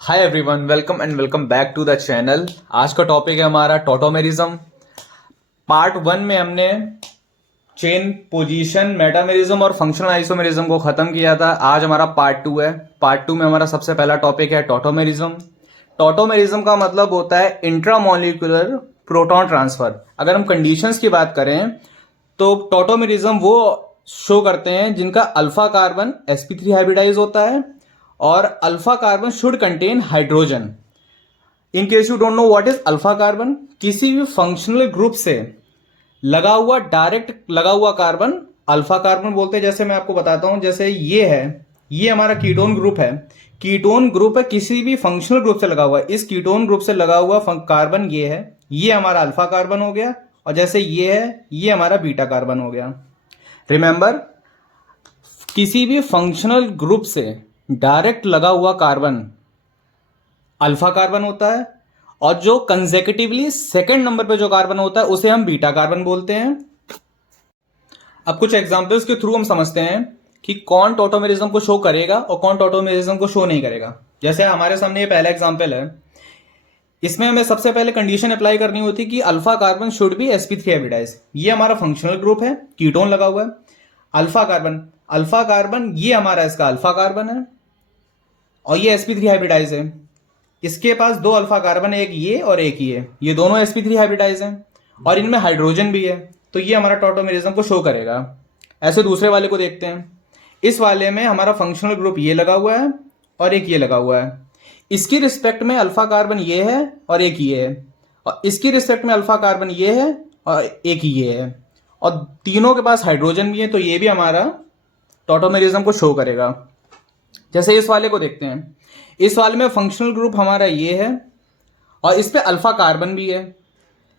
Hi everyone, welcome and welcome back to the channel. आज का topic है हमारा टॉटोमेरिज्म। पार्ट 1 में हमने चेन पोजीशन, मेटामेरिज्म और फंक्शनल आइसोमेरिज्म को खत्म किया था। आज हमारा पार्ट 2 है। पार्ट 2 में हमारा सबसे पहला टॉपिक है टॉटोमेरिज्म। टॉटोमेरिज्म का मतलब होता है इंट्रामोलिकुलर प्रोटॉन ट्रांसफर। अगर हम कंडीशंस की बात करें तो टॉटोमेरिज्म वो शो करते हैं जिनका अल्फा कार्बन sp3 हाइब्रिडाइज होता है और alpha carbon should contain hydrogen. In case you don't know what is alpha carbon, किसी भी फंक्शनल ग्रुप से लगा हुआ, डायरेक्ट लगा हुआ कार्बन अल्फा कार्बन बोलते हैं। जैसे मैं आपको बताता हूं, जैसे ये है, ये हमारा कीटोन ग्रुप है। कीटोन ग्रुप है किसी भी फंक्शनल ग्रुप से लगा हुआ। इस कीटोन ग्रुप से लगा हुआ कार्बन ये है, ये हमारा अल्फा कार्बन हो गया। और जैसे ये है, ये हमारा बीटा कार्बन हो गया। रिमेंबर, किसी भी फंक्शनल ग्रुप से डायरेक्ट लगा हुआ कार्बन अल्फा कार्बन होता है और जो कंसेक्यूटिवली सेकंड नंबर पे जो कार्बन होता है उसे हम बीटा कार्बन बोलते हैं। अब कुछ एग्जांपल्स के थ्रू हम समझते हैं कि कौन टॉटोमेरिज्म को शो करेगा और कौन टॉटोमेरिज्म को शो नहीं करेगा। जैसे हमारे सामने ये पहला एग्जांपल है, इसमें हमें सबसे पहले कंडीशन अप्लाई करनी होती है कि alpha carbon should be sp3 hybridise. ये हमारा फंक्शनल ग्रुप है, कीटोन लगा हुआ है। अल्फा कार्बन ये हमारा इसका अल्फा कार्बन है और ये sp3 हाइब्रिडाइज है। इसके पास दो अल्फा कार्बन है, एक ये और एक ये दोनों sp3 हाइब्रिडाइज हैं और इनमें हाइड्रोजन भी है, तो ये हमारा टॉटोमेरिज्म को शो करेगा। ऐसे दूसरे वाले को देखते हैं। इस वाले में हमारा फंक्शनल ग्रुप ये लगा हुआ है और एक ये लगा हुआ है। इसकी रिस्पेक्ट में अल्फा कार्बन ये है और एक ये है, और इसकी रिस्पेक्ट में अल्फा कार्बन ये है और एक ये है, और तीनों के पास हाइड्रोजन भी है, तो ये भी हमारा टॉटोमेरिज्म को शो करेगा। जैसे इस वाले को देखते हैं। इस वाले में फंक्शनल ग्रुप हमारा ये है और इस पे अल्फा कार्बन भी है,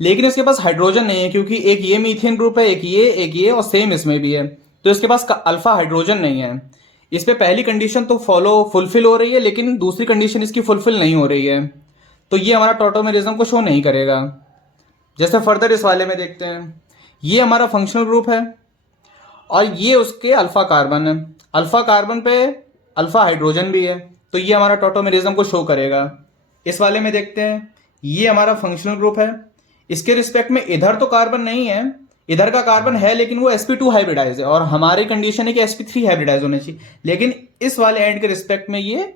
लेकिन इसके पास हाइड्रोजन नहीं है क्योंकि एक ये मीथेन ग्रुप है, एक ये और सेम इसमें भी है, तो इसके पास अल्फा हाइड्रोजन नहीं है। इस पे पहली कंडीशन तो फुलफिल हो रही है, लेकिन दूसरी कंडीशन इसकी फुलफिल नहीं हो रही है, तो ये हमारा टॉटोमेरिज्म को शो नहीं करेगा। जैसे फर्दर इस वाले में देखते हैं। ये हमारा फंक्शनल ग्रुप है और ये उसके अल्फा कार्बन है। अल्फा कार्बन पे अल्फा हाइड्रोजन भी है, तो ये हमारा टॉटोमेरिज्म को शो करेगा। इस वाले में देखते हैं। ये हमारा फंक्शनल ग्रुप है। इसके रिस्पेक्ट में इधर तो कार्बन नहीं है, इधर का कार्बन है लेकिन वो sp2 हाइब्रिडाइज है और हमारी कंडीशन है कि sp3 हाइब्रिडाइज होने चाहिए, लेकिन इस वाले एंड के रिस्पेक्ट में ये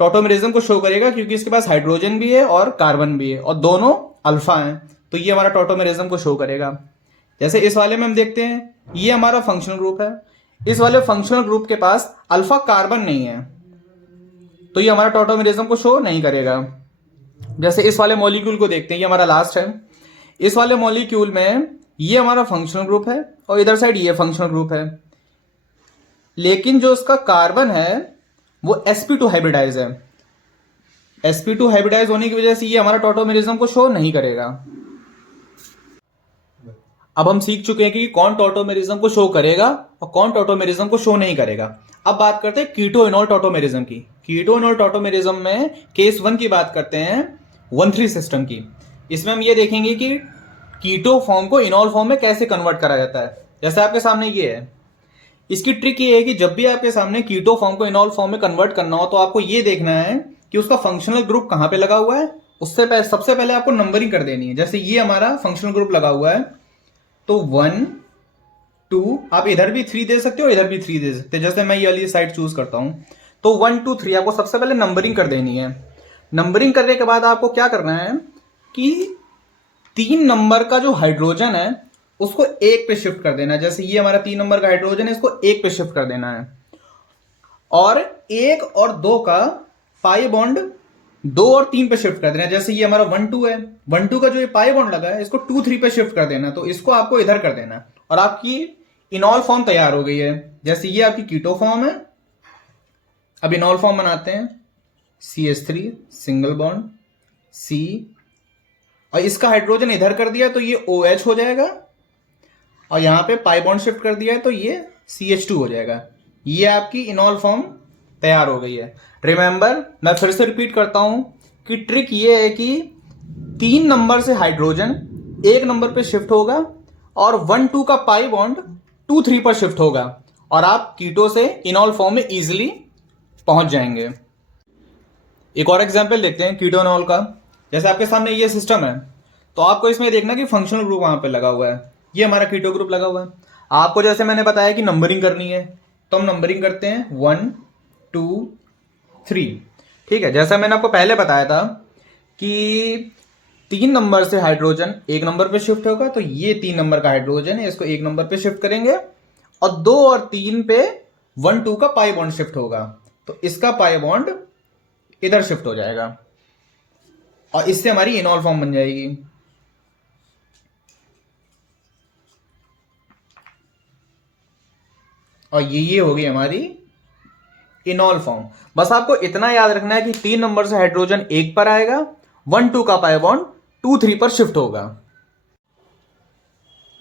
टॉटोमेरिज्म को शो करेगा क्योंकि इसके पास हाइड्रोजन भी है और कार्बन भी है और दोनों अल्फा हैं, तो ये हमारा टॉटोमेरिज्म को शो करेगा। जैसे इस वाले में हम देखते हैं, ये हमारा फंक्शनल ग्रुप है। इस वाले फंक्शनल ग्रुप के पास अल्फा कार्बन नहीं है, तो ये हमारा टॉटोमेरिज्म को शो नहीं करेगा। जैसे इस वाले मॉलिक्यूल को देखते हैं, ये हमारा लास्ट है। इस वाले मॉलिक्यूल में ये हमारा फंक्शनल ग्रुप है और इधर साइड ये फंक्शनल ग्रुप है, लेकिन जो इसका कार्बन है वो sp2 हाइब्रिडाइज है। sp2 हाइब्रिडाइज होने की वजह से ये हमारा टॉटोमेरिज्म को शो नहीं करेगा। अब हम सीख चुके हैं कि कौन टॉटोमेरिज्म को शो करेगा और कौन टॉटोमेरिज्म को शो नहीं करेगा। अब बात करते हैं कीटो इनॉल टॉटोमेरिज्म की। कीटो इनॉल टॉटोमेरिज्म में केस 1 की बात करते हैं, 1,3 सिस्टम की। इसमें हम ये देखेंगे कि कीटो फॉर्म को इनॉल फॉर्म में कैसे कन्वर्ट करा जाता है। जैसे आपके सामने ये है, इसकी ट्रिक ये है कि जब भी आपके सामने कीटो फॉर्म को इनॉल फॉर्म में कन्वर्ट करना हो तो आपको ये देखना है कि उसका फंक्शनल ग्रुप कहां पे लगा हुआ है। उससे सबसे पहले आपको नंबरिंग कर देनी है। जैसे ये हमारा फंक्शनल ग्रुप लगा हुआ है, तो 1 2, आप इधर भी 3 दे सकते हो, इधर भी 3 दे सकते हो। जैसे मैं ये वाली साइड चूज करता हूं, तो 1 2 3 आपको सबसे पहले नंबरिंग कर देनी है। नंबरिंग करने के बाद आपको क्या करना है कि 3 नंबर का जो हाइड्रोजन है उसको 1 पे शिफ्ट कर देना है। जैसे ये हमारा 3 नंबर का हाइड्रोजन है, इसको 1 पे शिफ्ट कर देना है। और 1 और 2 का पाई बॉन्ड 2 और 3 पे शिफ्ट कर देना है। जैसे ये हमारा 1 2 है, 1 2 का जो ये पाई बॉन्ड लगा है इसको 2 3 पे शिफ्ट कर देना है, तो इसको आपको इधर कर देना है और आपकी इनॉल फॉर्म तैयार हो गई है। जैसे ये आपकी कीटो फॉर्म है। अब इनॉल फॉर्म बनाते हैं, CH3 सिंगल बॉन्ड C, और इसका हाइड्रोजन इधर कर दिया तो ये OH हो जाएगा, और यहां पे पाई बॉन्ड शिफ्ट कर दिया है तो ये CH2 हो जाएगा। ये आपकी इनॉल फॉर्म तैयार हो गई है। रिमेंबर, मैं फिर से रिपीट करता हूं कि ट्रिक ये है कि 3 नंबर से हाइड्रोजन 1 नंबर पे शिफ्ट होगा और 1 2 का पाई बॉन्ड 2 3 पर शिफ्ट होगा और आप कीटो से इनॉल फॉर्म में इजीली पहुंच जाएंगे। एक और एग्जाम्पल देखते हैं कीटोनॉल का। जैसे आपके सामने ये सिस्टम है, तो आपको इसमें देखना कि फंक्शनल ग्रुप वहां पे लगा हुआ है, ये हमारा कीटो ग्रुप लगा हुआ है। आपको जैसे मैंने बताया कि नंबरिंग करनी है, तो हम नंबरिंग करते हैं 1 2 3। ठीक है, जैसा मैंने आपको पहले बताया था कि 3 नंबर से हाइड्रोजन 1 नंबर पे शिफ्ट होगा, तो ये 3 नंबर का हाइड्रोजन है, इसको 1 नंबर पे शिफ्ट करेंगे, और 2 और 3 पे 1 2 का पाई बॉन्ड शिफ्ट होगा, तो इसका पाई बॉन्ड इधर शिफ्ट हो जाएगा और इससे हमारी इनॉल फॉर्म बन जाएगी। और ये होगी हमारी इनॉल फॉर्म। बस आपको इतना याद रखना है कि 3 नंबर से हाइड्रोजन 1 पर आएगा, 1 2 का पाई बॉन्ड 2 3 पर शिफ्ट होगा।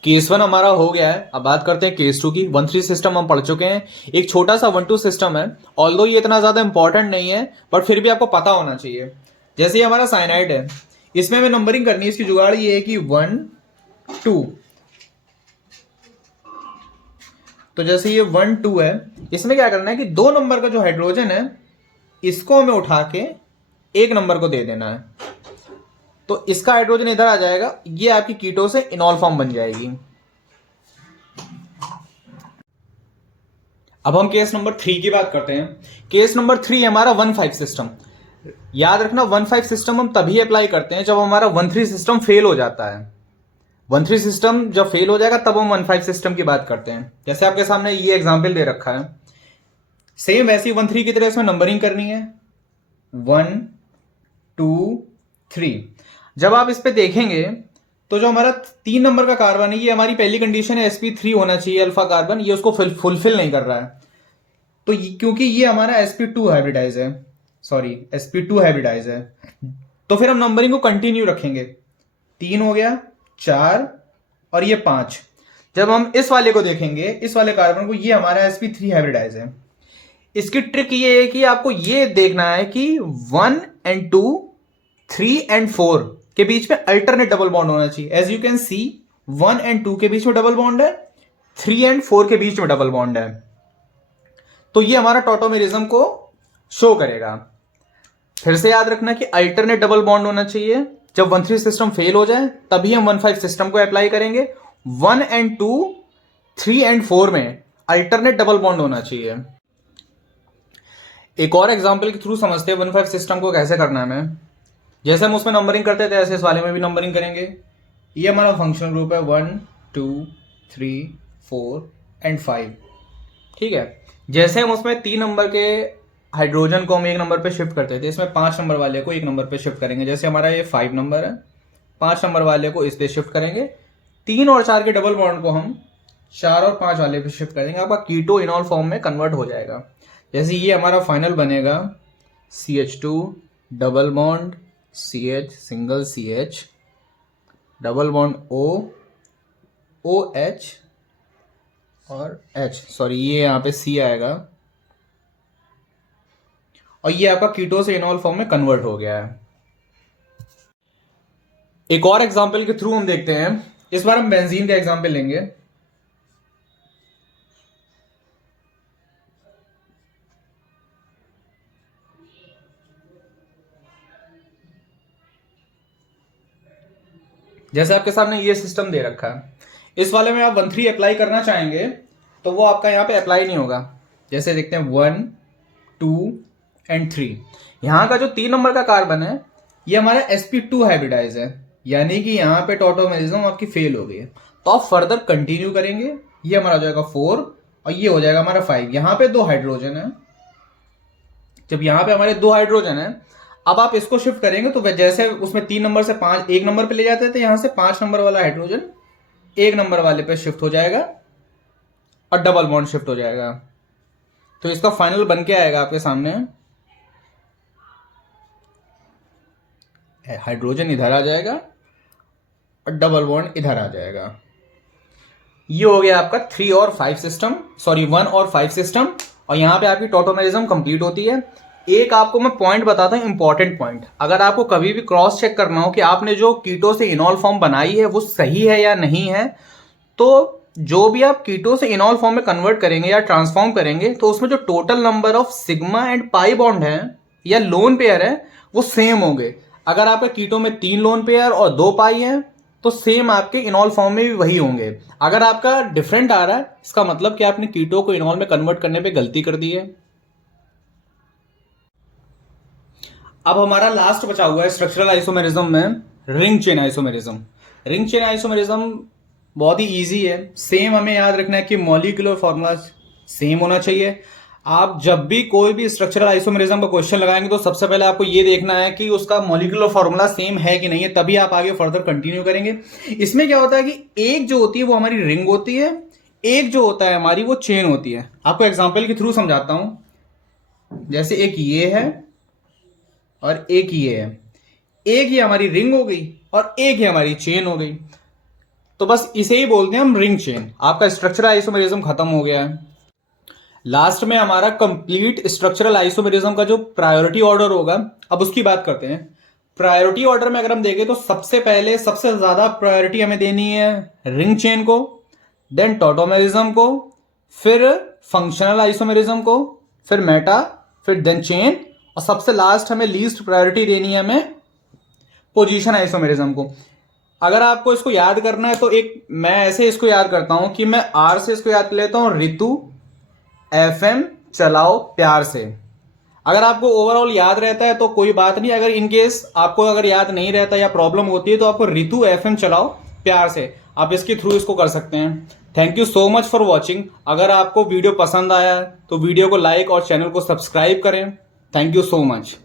केस 1 हमारा हो गया है। अब बात करते हैं केस 2 की। 1 3 सिस्टम हम पढ़ चुके हैं। एक छोटा सा 1 2 सिस्टम है, ऑल्दो ये इतना ज्यादा इंपॉर्टेंट नहीं है, बट फिर भी आपको पता होना चाहिए। जैसे ये हमारा साइनाइड है, इसमें हमें नंबरिंग करनी है। इसकी जुगाड़ ये है कि 1 2, तो जैसे ये 1 2 है, इसमें क्या करना है कि 2 नंबर का जो हाइड्रोजन है, इसको हमें उठा के 1 नंबर को दे देना है, तो इसका हाइड्रोजन इधर आ जाएगा, ये आपकी कीटो से इनॉल फॉर्म बन जाएगी। अब हम केस नंबर 3 की बात करते हैं। केस नंबर 3 हमारा 1 5 सिस्टम। याद रखना 1 5 सिस्टम हम तभी अप्लाई करते हैं जब हमारा 1 3 सिस्टम फेल हो जाता है। 1 3 सिस्टम जब फेल हो जाएगा तब हम 1 5 सिस्टम की बात करते हैं। जैसे आपके सामने ये एग्जाम्पल दे रखा है, सेम वैसी 1 3 की तरह इसमें नंबरिंग करनी है 1 2 3। जब आप इस पे देखेंगे तो जो हमारा 3 नंबर का कार्बन है, ये हमारी पहली कंडीशन है sp3 होना चाहिए अल्फा कार्बन, ये उसको फुलफिल नहीं कर रहा है, तो क्योंकि ये हमारा sp2 हाइब्रिडाइज है, सॉरी sp2 हाइब्रिडाइज है, तो फिर हम नंबरिंग को कंटिन्यू रखेंगे। 3 हो गया, 4 और ये 5। जब हम इस वाले को देखेंगे, इस वाले कार्बन को, ये हमारा sp3 हाइब्रिडाइज है। इसकी ट्रिक ये है कि आपको ये देखना है कि 1 and 2 3 and 4 के बीच में अल्टरनेट डबल बॉन्ड होना चाहिए। As you can see 1 and 2 के बीच में डबल बॉन्ड है, 3 and 4 के बीच में डबल बॉन्ड है, तो ये हमारा टॉटोमेरिज्म को शो करेगा। फिर से याद रखना कि अल्टरनेट डबल बॉन्ड होना चाहिए। जब 1 3 सिस्टम फेल हो जाए तभी हम 1 5 सिस्टम को अप्लाई करेंगे। 1 and 2 3 and 4 में अल्टरनेट डबल बॉन्ड होना चाहिए। एक और एग्जांपल के थ्रू समझते हैं 1 5 सिस्टम को कैसे करना है। हमें जैसे हम उसमें नंबरिंग करते थे ऐसे इस वाले में भी नंबरिंग करेंगे। ये हमारा फंक्शनल ग्रुप है 1 2 3 4 and 5। ठीक है, जैसे हम उसमें 3 नंबर के हाइड्रोजन को हम 1 नंबर पे शिफ्ट करते थे, इसमें 5 नंबर वाले को 1 नंबर पे शिफ्ट करेंगे। जैसे हमारा ये 5 नंबर है, 5 नंबर वाले को इस पे शिफ्ट करेंगे। 3 और 4 के डबल बॉन्ड को हम 4 और 5 वाले पे शिफ्ट करेंगे, आपका कीटो इनॉल फॉर्म में कन्वर्ट हो जाएगा। जैसे ये हमारा फाइनल बनेगा CH2 double bond CH single CH double bond O OH और H, सॉरी ये यहाँ पे C आएगा, और ये आपका कीटो से इनॉल फॉर्म में कन्वर्ट हो गया है। एक और एग्जांपल के थ्रू हम देखते हैं। इस बार हम बेंजीन का एग्जांपल लेंगे। जैसे आपके सामने ये सिस्टम दे रखा है, इस वाले में आप 1 3 अप्लाई करना चाहेंगे तो वो आपका यहाँ पे अप्लाई नहीं होगा। जैसे देखते हैं 1 2 and 3। यहाँ का जो 3 नंबर का कार्बन है, ये हमारा sp2 हाइब्रिडाइज है, यानी कि यहाँ पे टॉटोमेरिज्म आपकी फेल हो गई है। तो आप फर्दर कंटिन्यू करेंगे, ये हमारा हो जाएगा 4 और ये हो जाएगा हमारा 5। यहाँ पे 2 हाइड्रोजन है, जब यहाँ पे हमारे 2 हाइड्रोजन है, अब आप इसको शिफ्ट करेंगे तो जैसे उसमें 3 नंबर से 5 1 नंबर पे ले जाते थे, यहां से 5 नंबर वाला हाइड्रोजन 1 नंबर वाले पे शिफ्ट हो जाएगा और डबल बॉन्ड शिफ्ट हो जाएगा। तो इसका फाइनल बन के आएगा आपके सामने, हाइड्रोजन इधर आ जाएगा और डबल बॉन्ड इधर आ जाएगा। ये हो गया आपका 3 और 5 सिस्टम, सॉरी 1 और 5 सिस्टम, और यहां पे आपकी टॉटोमेरिज्म कंप्लीट होती है। एक आपको मैं पॉइंट बताता हूं, इंपॉर्टेंट पॉइंट। अगर आपको कभी भी क्रॉस चेक करना हो कि आपने जो कीटो से इनॉल फॉर्म बनाई है वो सही है या नहीं है, तो जो भी आप कीटो से इनॉल फॉर्म में कन्वर्ट करेंगे या ट्रांसफॉर्म करेंगे, तो उसमें जो total number of sigma and pi bond है या लोन पेयर है वो सेम होंगे। अगर आपके कीटो में 3 लोन पेयर और 2 पाई है तो सेम आपके इनॉल फॉर्म में भी वही होंगे। अगर आपका डिफरेंट आ रहा है इसका मतलब कि आपने कीटो को इनॉल में कन्वर्ट करने पे गलती कर दी है। अब हमारा लास्ट बचा हुआ है स्ट्रक्चरल आइसोमेरिज्म में ring chain isomerism. Ring chain isomerism बहुत ही इजी है। सेम हमें याद रखना है कि मॉलिक्यूलर फॉर्मूला सेम होना चाहिए। आप जब भी कोई भी स्ट्रक्चरल आइसोमेरिज्म का क्वेश्चन लगाएंगे तो सबसे पहले आपको ये देखना है कि उसका मॉलिक्यूलर फॉर्मूला सेम है कि नहीं है, तभी आप आगे फर्दर कंटिन्यू करेंगे। इसमें क्या होता है कि एक जो होती है वो हमारी रिंग होती है, एक जो होता है हमारी वो चेन होती है। आपको एग्जाम्पल के थ्रू समझाता हूं। जैसे एक ये है और एक ये है, एक ये हमारी रिंग हो गई और एक ये हमारी चेन हो गई, तो बस इसे ही बोलते हैं हम रिंग चेन। आपका स्ट्रक्चरल आइसोमेरिज्म खत्म हो गया है। लास्ट में हमारा कंप्लीट स्ट्रक्चरल आइसोमेरिज्म का जो प्रायोरिटी ऑर्डर होगा, अब उसकी बात करते हैं। प्रायोरिटी ऑर्डर में अगर हम देखें तो सबसे पहले सबसे ज्यादा प्रायोरिटी हमें देनी है रिंग चेन को, देन टॉटोमेरिज्म को, फिर फंक्शनल आइसोमेरिज्म को, फिर मेटा, फिर देन चेन, और सबसे लास्ट हमें लीस्ट प्रायोरिटी देनी है हमें पोजीशन आइसोमेरिज्म को। अगर आपको इसको याद करना है तो एक मैं ऐसे इसको याद करता हूं कि मैं आर से इसको याद कर लेता हूं, ऋतु FM चलाओ प्यार से। अगर आपको ओवरऑल याद रहता है तो कोई बात नहीं, अगर इनकेस आपको अगर याद नहीं रहता या प्रॉब्लम होती है तो आपको ऋतु FM चलाओ प्यार से, आप इसके थ्रू इसको कर सकते हैं। Thank you so much for watching. अगर आपको वीडियो पसंद आया तो वीडियो को लाइक और चैनल को सब्सक्राइब करें। Thank you so much.